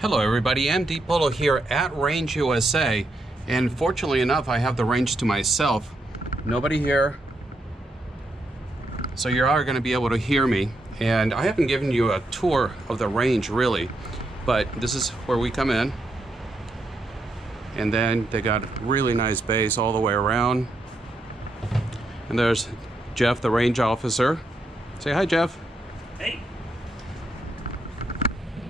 Hello everybody, I'm Deep Polo here at Range USA, and fortunately enough I have the range to myself. Nobody here, so you are going to be able to hear me. And I haven't given you a tour of the range really, but this is where we come in, and then they got really nice bays all the way around. And there's Jeff, the range officer. Say hi, Jeff. Hey.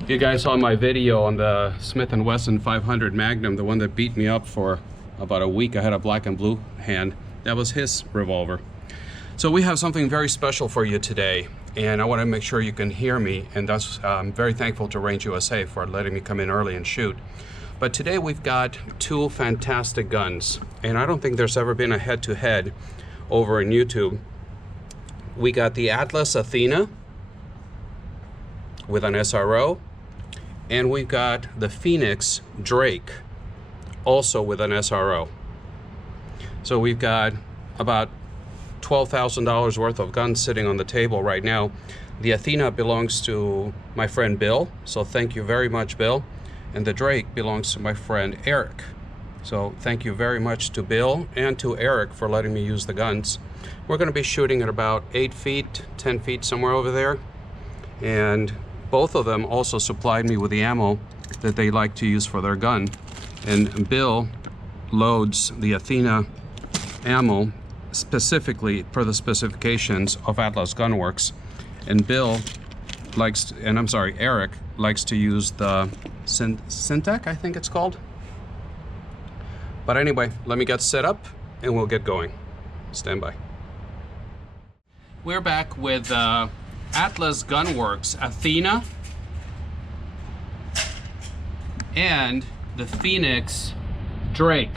You guys saw my video on the Smith & Wesson 500 Magnum, the one that beat me up for about a week. I had a black and blue hand. That was his revolver. So we have something very special for you today, and I want to make sure you can hear me, and that's I'm very thankful to Range USA for letting me come in early and shoot. But today we've got two fantastic guns, and I don't think there's ever been a head-to-head over in YouTube. We got the Atlas Athena with an SRO, and we've got the Phoenix Drake also with an SRO. So we've got about $12,000 worth of guns sitting on the table right now. The Athena belongs to my friend Bill, so thank you very much, Bill. And the Drake belongs to my friend Eric. So thank you very much to Bill and to Eric for letting me use the guns. We're going to be shooting at about 8 feet, 10 feet, somewhere over there. And both of them also supplied me with the ammo that they like to use for their gun. And Bill loads the Athena ammo specifically per the specifications of Atlas Gun Works. And Bill likes, and I'm sorry, Eric likes to use the Syntec, I think it's called. But anyway, let me get set up and we'll get going. Stand by. We're back with Atlas Gun Works Athena and the Phoenix Drake.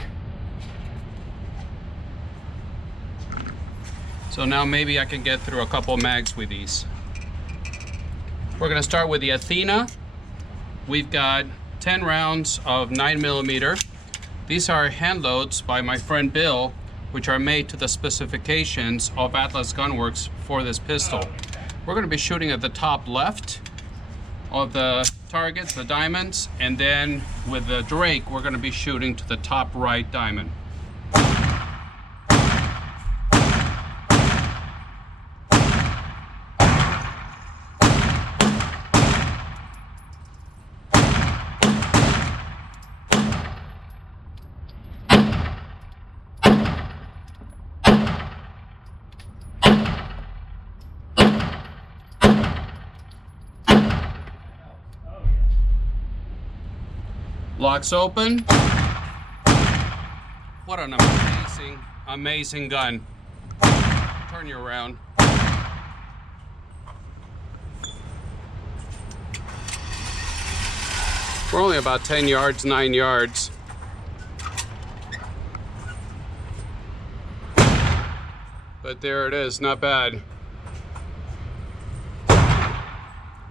So now maybe I can get through a couple mags with these. We're going to start with the Athena. We've got 10 rounds of 9mm. These are hand loads by my friend Bill, which are made to the specifications of Atlas Gun Works for this pistol. We're going to be shooting at the top left of the targets, the diamonds, and then with the Drake, we're going to be shooting to the top right diamond. Locks open. What an amazing gun. Turn you around. We're only about 10 yards, 9 yards. But there it is, not bad.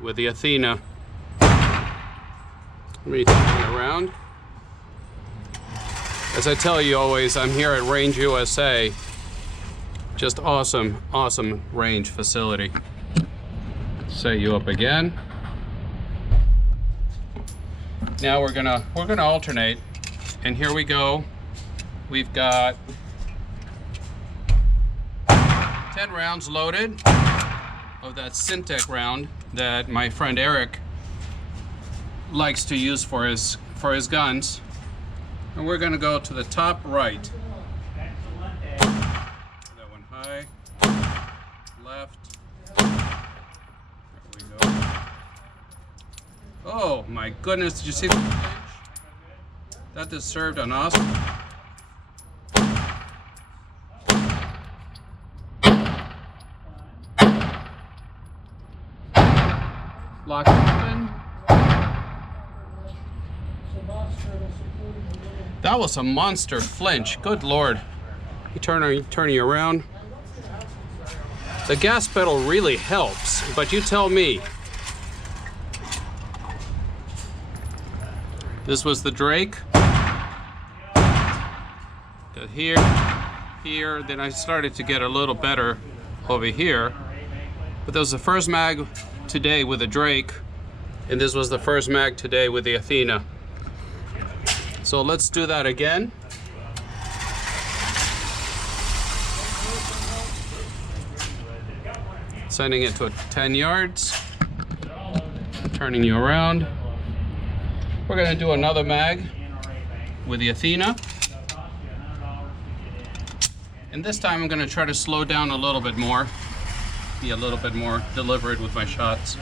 With the Athena. Let me turn it around. As I tell you always, I'm here at Range USA. Just awesome, awesome range facility. Set you up again. Now we're gonna alternate, and here we go. We've got 10 rounds loaded of that Syntec round that my friend Eric likes to use for his guns, and we're going to go to the top right. That one high, left. There we go. Oh my goodness! Did you see the flinch? That deserved an awesome. Lock open. That was a monster flinch. Good Lord. You turn you around. The gas pedal really helps, but you tell me. This was the Drake. Got here, then I started to get a little better over here. But that was the first mag today with the Drake. And this was the first mag today with the Athena. So let's do that again. Sending it to 10 yards. Turning you around. We're going to do another mag with the Athena. And this time I'm going to try to slow down a little bit more. Be a little bit more deliberate with my shots.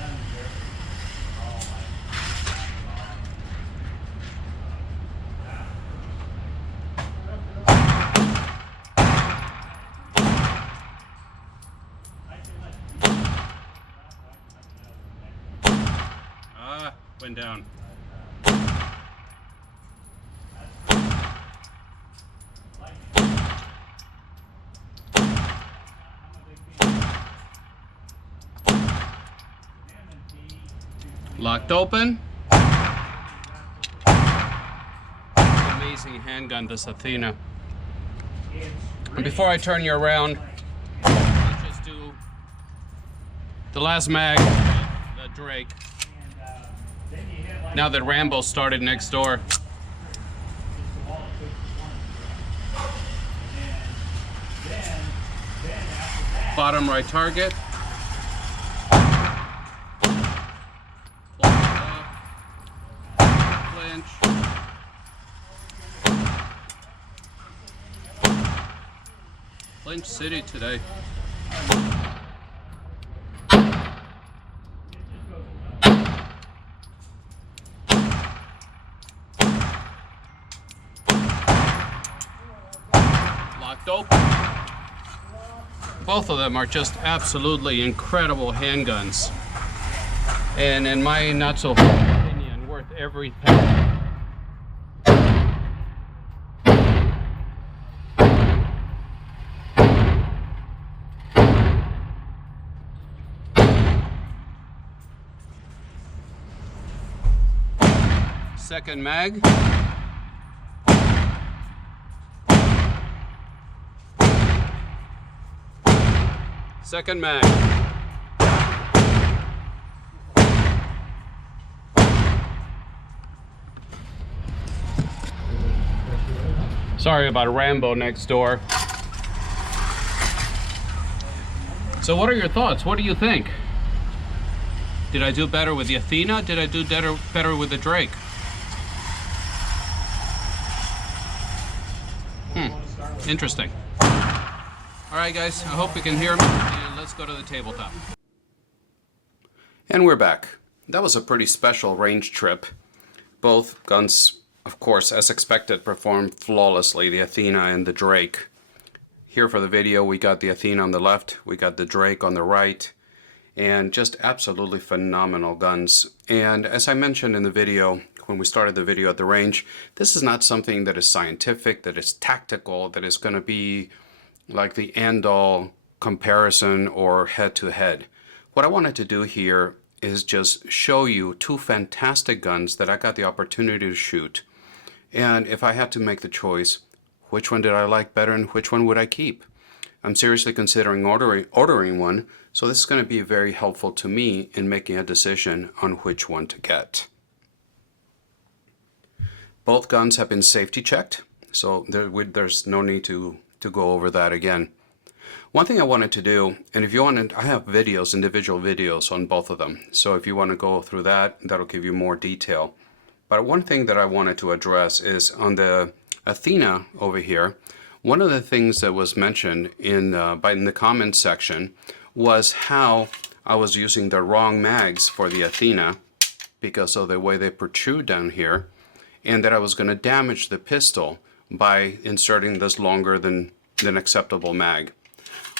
Went down. Locked open. Amazing handgun, this Athena. And before I turn you around, let's just do the last mag, the Drake. Now that Rambo started next door. Bottom right target. Clinch. Clinch City today. Locked open. Both of them are just absolutely incredible handguns. And in my not so opinion, worth every penny. Second mag. Second mag. Sorry about Rambo next door. So what are your thoughts? What do you think? Did I do better with the Athena? Did I do better with the Drake? Interesting. All right, guys, I hope you can hear me, and let's go to the tabletop. And we're back. That was a pretty special range trip. Both guns, of course, as expected, performed flawlessly, the Athena and the Drake. Here for the video, we got the Athena on the left, we got the Drake on the right, and just absolutely phenomenal guns. And as I mentioned in the video, when we started the video at the range, this is not something that is scientific, that is tactical, that is going to be like the end-all comparison or head-to-head. What I wanted to do here is just show you two fantastic guns that I got the opportunity to shoot. And if I had to make the choice, which one did I like better and which one would I keep? I'm seriously considering ordering one, so this is going to be very helpful to me in making a decision on which one to get. Both guns have been safety checked, so there's no need to go over that again. One thing I wanted to do, and if you want to, I have videos, individual videos on both of them, so if you want to go through that, that'll give you more detail. But one thing that I wanted to address is on the Athena over here, one of the things that was mentioned in the comments section was how I was using the wrong mags for the Athena because of the way they protrude down here, and that I was going to damage the pistol by inserting this longer than acceptable mag.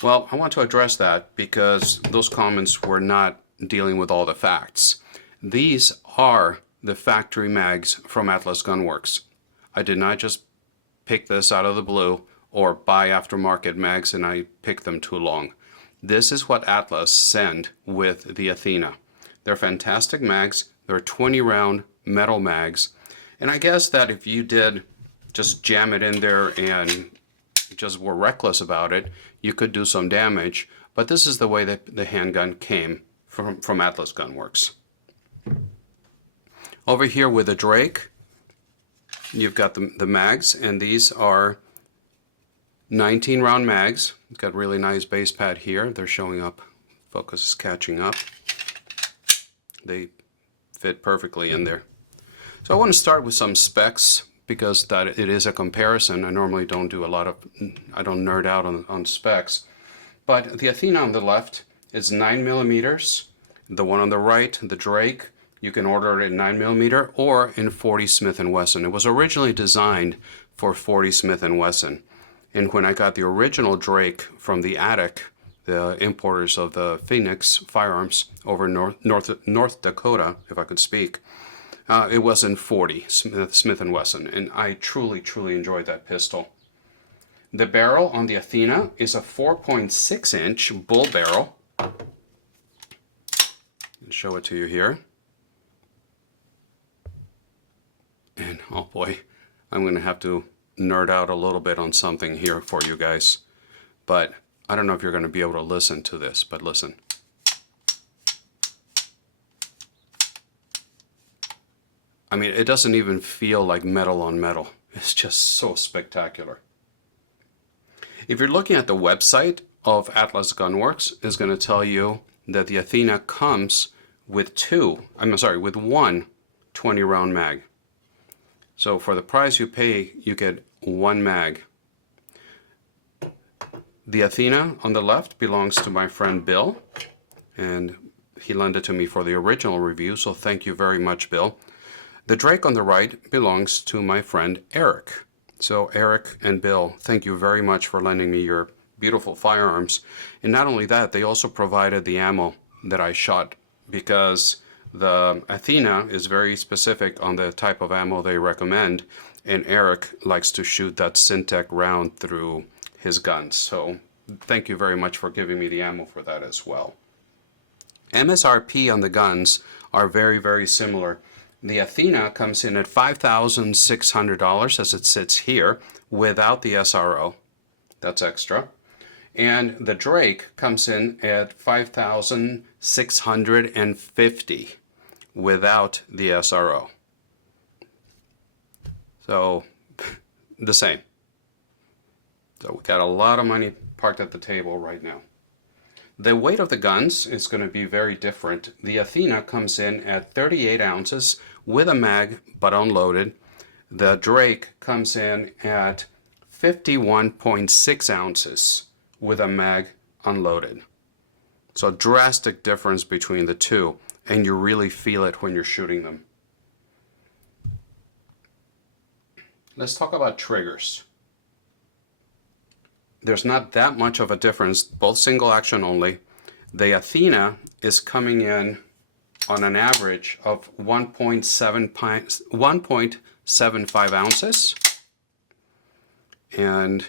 Well, I want to address that because those comments were not dealing with all the facts. These are the factory mags from Atlas Gun Works. I did not just pick this out of the blue or buy aftermarket mags and I picked them too long. This is what Atlas sent with the Athena. They're fantastic mags. They're 20 round metal mags. And I guess that if you did just jam it in there and just were reckless about it, you could do some damage. But this is the way that the handgun came from Atlas Gun Works. Over here with the Drake, you've got the mags, and these are 19 round mags. It's got really nice base pad here. They're showing up. Focus is catching up. They fit perfectly in there. So I want to start with some specs because that it is a comparison. I normally don't do I don't nerd out on specs. But the Athena on the left is 9mm. The one on the right, the Drake, you can order it in 9mm or in 40 Smith & Wesson. It was originally designed for 40 Smith & Wesson. And when I got the original Drake from the Attic, the importers of the Phoenix firearms over North Dakota, if I could speak, it was in 40 Smith & Wesson, and I truly, truly enjoyed that pistol. The barrel on the Athena is a 4.6-inch bull barrel. I'll show it to you here. And oh boy, I'm going to have to nerd out a little bit on something here for you guys. But I don't know if you're going to be able to listen to this, but listen. I mean, it doesn't even feel like metal on metal. It's just so spectacular. If you're looking at the website of Atlas Gunworks, it's going to tell you that the Athena comes with one 20-round mag. So for the price you pay, you get one mag. The Athena on the left belongs to my friend Bill, and he lent it to me for the original review, so thank you very much, Bill. The Drake on the right belongs to my friend Eric. So Eric and Bill, thank you very much for lending me your beautiful firearms. And not only that, they also provided the ammo that I shot, because the Athena is very specific on the type of ammo they recommend, and Eric likes to shoot that Syntec round through his guns. So thank you very much for giving me the ammo for that as well. MSRP on the guns are very, very similar. The Athena comes in at $5,600 as it sits here without the SRO. That's extra. And the Drake comes in at $5,650 without the SRO. So the same. So we got a lot of money parked at the table right now. The weight of the guns is going to be very different. The Athena comes in at 38 ounces with a mag but unloaded. The Drake comes in at 51.6 ounces with a mag unloaded. So drastic difference between the two, and you really feel it when you're shooting them. Let's talk about triggers. There's not that much of a difference, both single action only. The Athena is coming in on an average of 1.75 ounces. And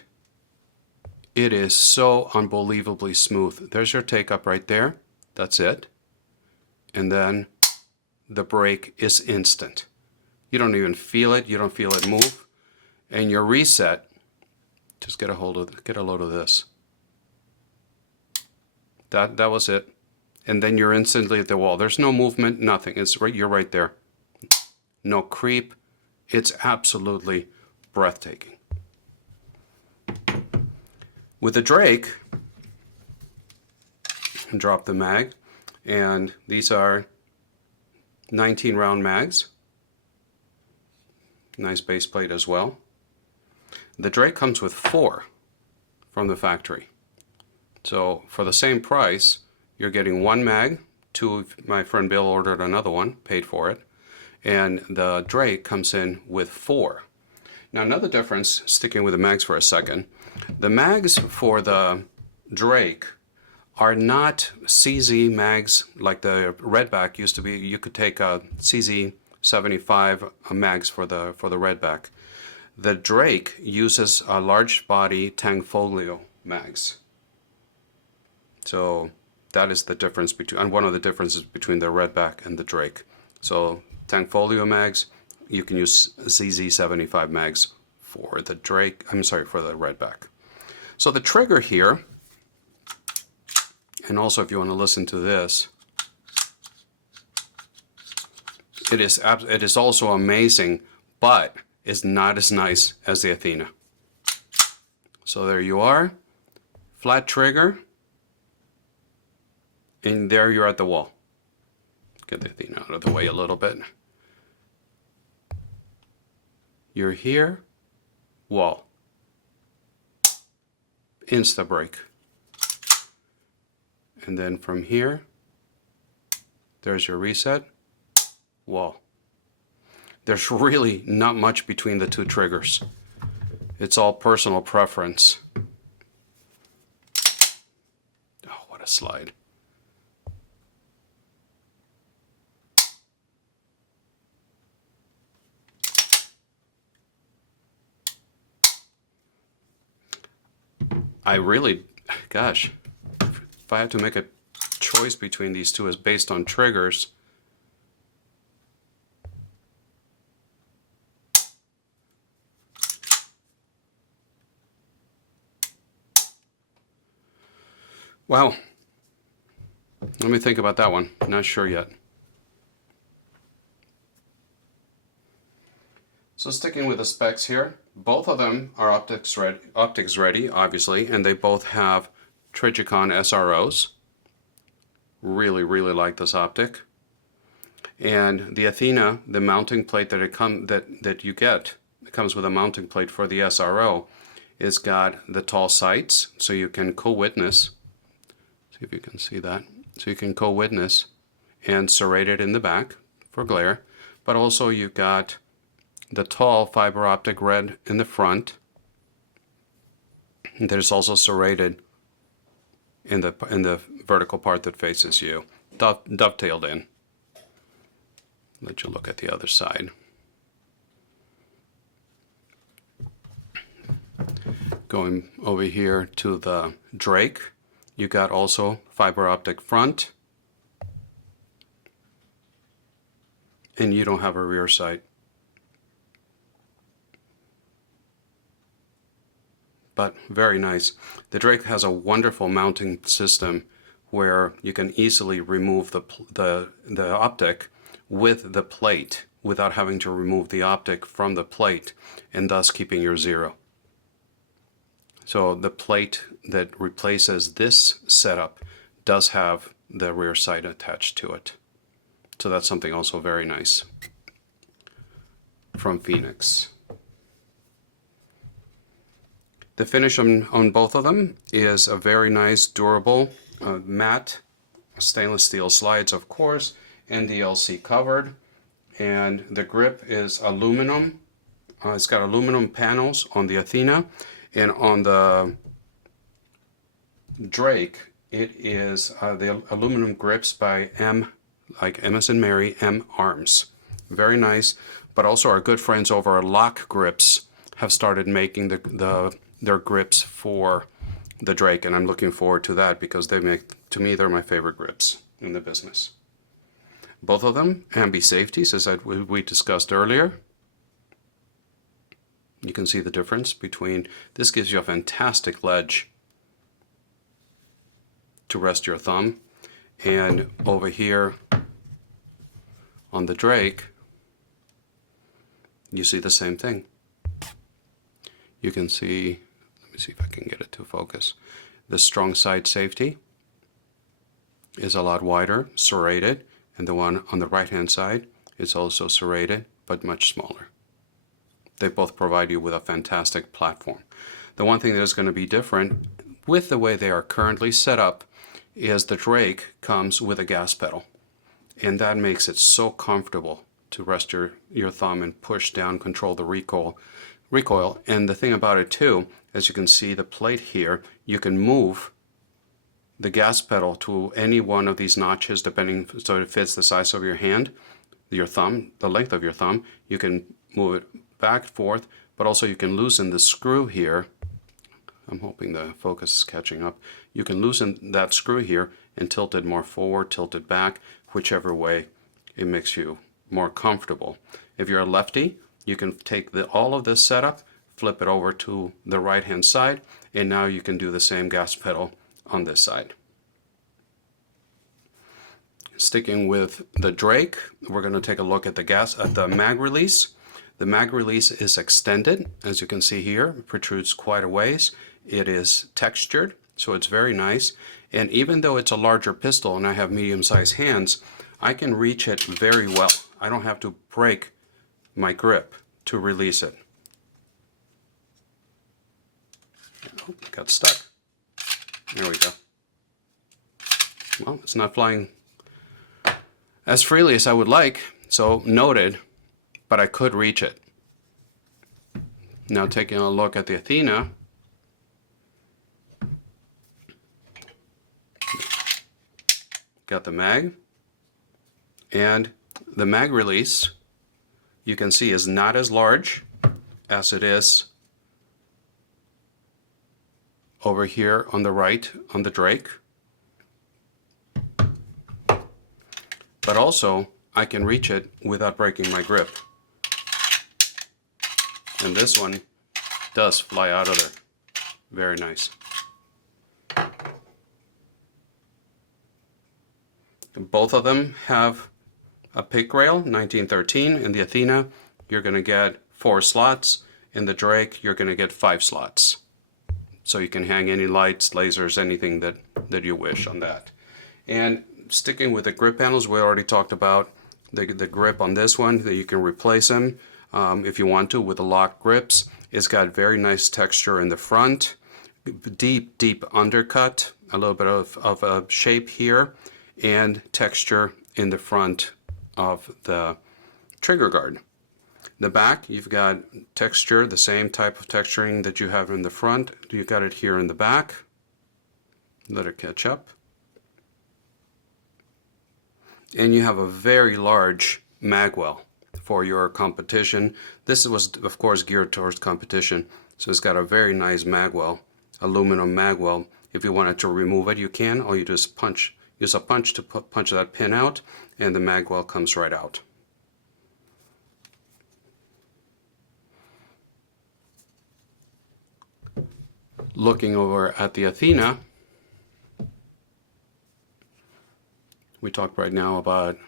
it is so unbelievably smooth. There's your take up right there. That's it. And then the break is instant. You don't even feel it. You don't feel it move. And your reset, just get a load of this. That was it. And then you're instantly at the wall. There's no movement, nothing. It's right, you're right there. No creep. It's absolutely breathtaking. With the Drake, drop the mag, and these are 19 round mags. Nice base plate as well. The Drake comes with 4 from the factory. So for the same price, you're getting 1 mag. 2, my friend Bill ordered another one, paid for it. And the Drake comes in with 4. Now another difference, sticking with the mags for a second, the mags for the Drake are not CZ mags like the Redback used to be. You could take a CZ 75 mags for the Redback. The Drake uses a large body Tanfoglio mags. So that is the difference between, and one of the differences between the Redback and the Drake. So Tanfoglio mags, you can use ZZ75 mags for the Drake, for the Redback. So the trigger here, and also if you want to listen to this, it is also amazing, but is not as nice as the Athena. So there you are, flat trigger, and there you're at the wall. Get the Athena out of the way a little bit. You're here, wall, insta break. And then from here, there's your reset, wall. There's really not much between the two triggers. It's all personal preference. Oh, what a slide. I really, gosh, if I had to make a choice between these two as based on triggers, wow. Let me think about that one. Not sure yet. So sticking with the specs here, both of them are optics ready, obviously, and they both have Trigicon SROs. Really, really like this optic. And the Athena, the mounting plate that you get, it comes with a mounting plate for the SRO, is got the tall sights, so you can co-witness. See if you can see that. So you can co-witness and serrated in the back for glare, but also you've got the tall fiber optic red in the front. That is also serrated in the vertical part that faces you, dovetailed in. Let you look at the other side. Going over here to the Drake, you got also fiber optic front, and you don't have a rear sight. But very nice. The Drake has a wonderful mounting system where you can easily remove the optic with the plate without having to remove the optic from the plate, and thus keeping your zero. So the plate that replaces this setup does have the rear sight attached to it. So that's something also very nice from Phoenix. The finish on both of them is a very nice, durable, matte stainless steel slides, of course, NDLC covered, and the grip is aluminum. It's got aluminum panels on the Athena, and on the Drake, it is the aluminum grips by M, like M as in Mary, M Arms. Very nice, but also our good friends over at Lock Grips have started making their grips for the Drake, and I'm looking forward to that because they make, to me, they're my favorite grips in the business. Both of them ambi safeties, as we discussed earlier. You can see the difference between, this gives you a fantastic ledge to rest your thumb, and over here on the Drake, you see the same thing. You can see, let me see if I can get it to focus. The strong side safety is a lot wider, serrated, and the one on the right-hand side is also serrated, but much smaller. They both provide you with a fantastic platform. The one thing that is going to be different with the way they are currently set up is the Drake comes with a gas pedal, and that makes it so comfortable to rest your thumb and push down, control the recoil. And the thing about it too, as you can see the plate here, you can move the gas pedal to any one of these notches depending, so it fits the size of your hand, your thumb, the length of your thumb. You can move it back and forth, but also you can loosen the screw here. I'm hoping the focus is catching up. You can loosen that screw here and tilt it more forward, tilt it back, whichever way it makes you more comfortable. If you're a lefty, you can take all of this setup, flip it over to the right hand side, and now you can do the same gas pedal on this side. Sticking with the Drake, we're going to take a look at the mag release. The mag release is extended, as you can see here. It protrudes quite a ways. It is textured, so it's very nice. And even though it's a larger pistol and I have medium-sized hands, I can reach it very well. I don't have to break my grip to release it. Oh, got stuck. There we go. Well, it's not flying as freely as I would like, so noted, but I could reach it. Now taking a look at the Athena, got the mag, and the mag release, you can see, is not as large as it is over here on the right on the Drake. But also, I can reach it without breaking my grip. And this one does fly out of there. Very nice. Both of them have a pick rail, 1913. In the Athena, you're going to get 4 slots. In the Drake, you're going to get 5 slots. So you can hang any lights, lasers, anything that you wish on that. And sticking with the grip panels, we already talked about the grip on this one, that you can replace them if you want to with the lock grips. It's got very nice texture in the front, deep undercut, a little bit of a shape here, and texture in the front of the trigger guard. The back, you've got texture, the same type of texturing that you have in the front. You got it here in the back. Let it catch up. And you have a very large magwell for your competition. This was, of course, geared towards competition. So it's got a very nice magwell, aluminum magwell. If you wanted to remove it, you can, or you just use a punch to punch that pin out, and the magwell comes right out. Looking over at the Athena, we talked right now about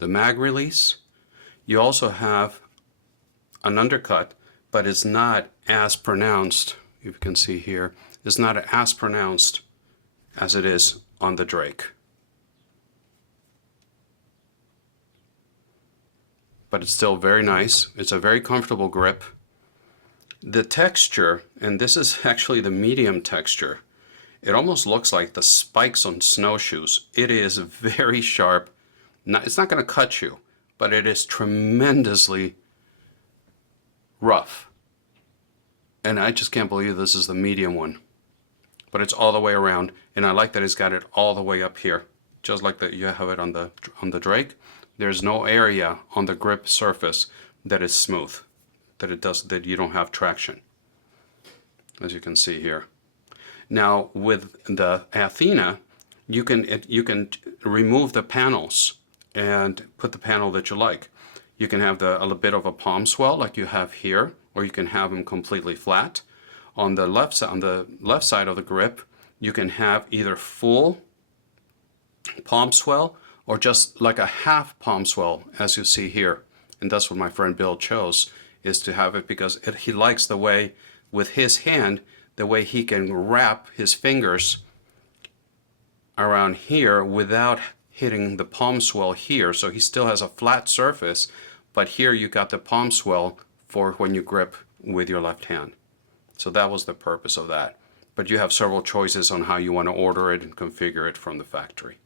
the mag release. You also have an undercut, but it's not as pronounced. You can see here, it's not as pronounced as it is on the Drake. But it's still very nice. It's a very comfortable grip. The texture, and this is actually the medium texture, it almost looks like the spikes on snowshoes. It is very sharp. It's not going to cut you, but it is tremendously rough. And I just can't believe this is the medium one. But it's all the way around, and I like that it's got it all the way up here, just like that you have it on the Drake. There's no area on the grip surface that is smooth, that you don't have traction, as you can see here. Now with the Athena, you can remove the panels and put the panel that you like. You can have a little bit of a palm swell like you have here, or you can have them completely flat. On the left side of the grip, you can have either full palm swell or just like a half palm swell, as you see here. And that's what my friend Bill chose, is to have it because he likes the way, with his hand, the way he can wrap his fingers around here without hitting the palm swell here. So he still has a flat surface, but here you got the palm swell for when you grip with your left hand. So that was the purpose of that. But you have several choices on how you want to order it and configure it from the factory.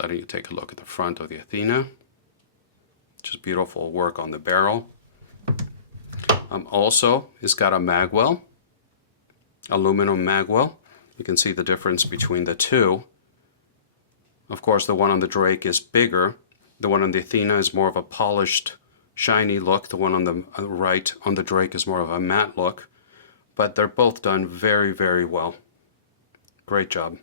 Letting you take a look at the front of the Athena. Just beautiful work on the barrel. Also, it's got a magwell, aluminum magwell. You can see the difference between the two. Of course, the one on the Drake is bigger. The one on the Athena is more of a polished, shiny look. The one on the right on the Drake is more of a matte look. But they're both done very, very well. Great job.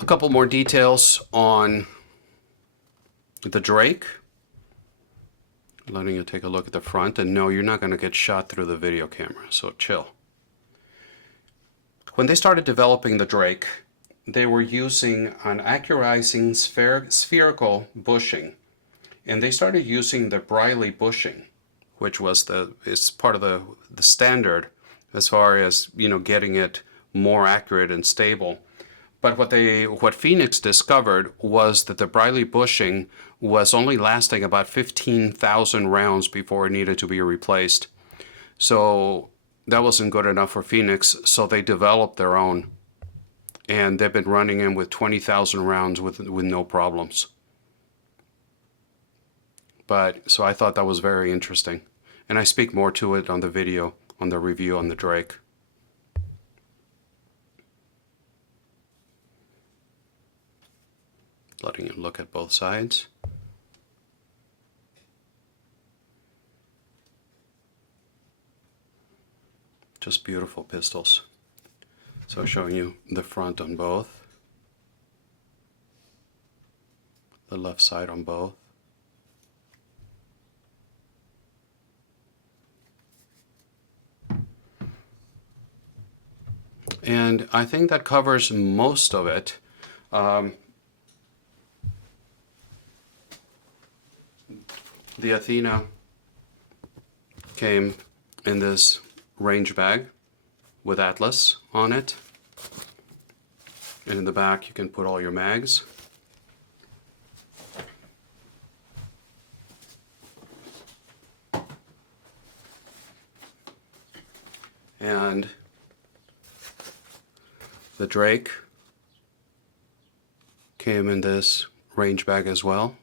A couple more details on the Drake. letting you take a look at the front, and no, you're not going to get shot through the video camera, so chill. When they started developing the Drake, they were using an accurizing spherical bushing, and they started using the Briley bushing, which was is part of the standard as far as, you know, getting it more accurate and stable. But what Phoenix discovered was that the Briley bushing was only lasting about 15,000 rounds before it needed to be replaced. So that wasn't good enough for Phoenix, so they developed their own. And they've been running in with 20,000 rounds with no problems. But so I thought that was very interesting. And I speak more to it on the video, on the review on the Drake. Letting you look at both sides. Just beautiful pistols. So showing you the front on both, the left side on both. And I think that covers most of it. The Athena came in this range bag with Atlas on it. And in the back you can put all your mags. And the Drake came in this range bag as well.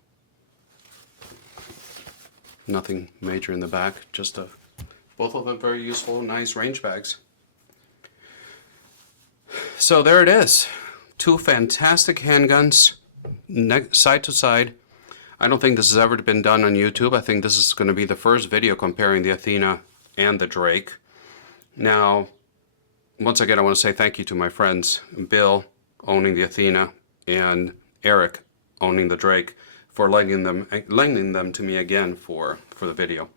Nothing major in the back, just both of them very useful, nice range bags. So there it is. Two fantastic handguns, side to side. I don't think this has ever been done on YouTube. I think this is going to be the first video comparing the Athena and the Drake. Now, once again, I want to say thank you to my friends, Bill, owning the Athena, and Eric, owning the Drake, for lending them to me again for the video.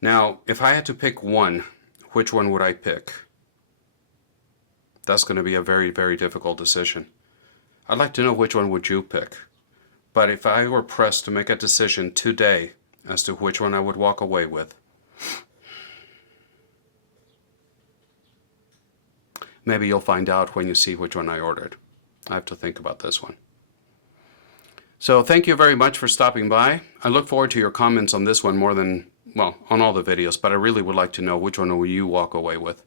Now, if I had to pick one, which one would I pick? That's going to be a very, very difficult decision. I'd like to know which one would you pick. But if I were pressed to make a decision today as to which one I would walk away with, maybe you'll find out when you see which one I ordered. I have to think about this one. So thank you very much for stopping by. I look forward to your comments on this one more than, well, on all the videos, but I really would like to know which one will you walk away with.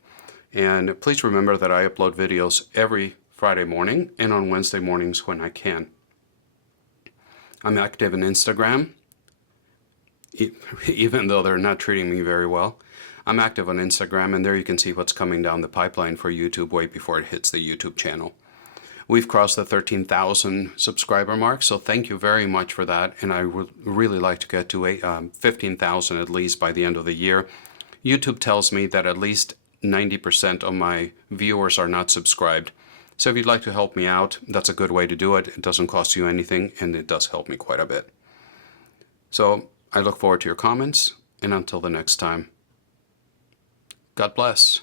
And please remember that I upload videos every Friday morning and on Wednesday mornings when I can. I'm active on Instagram, even though they're not treating me very well. I'm active on Instagram, and there you can see what's coming down the pipeline for YouTube way before it hits the YouTube channel. We've crossed the 13,000 subscriber mark, so thank you very much for that, and I would really like to get to 15,000 at least by the end of the year. YouTube tells me that at least 90% of my viewers are not subscribed. So if you'd like to help me out, that's a good way to do it. It doesn't cost you anything, and it does help me quite a bit. So I look forward to your comments, and until the next time, God bless.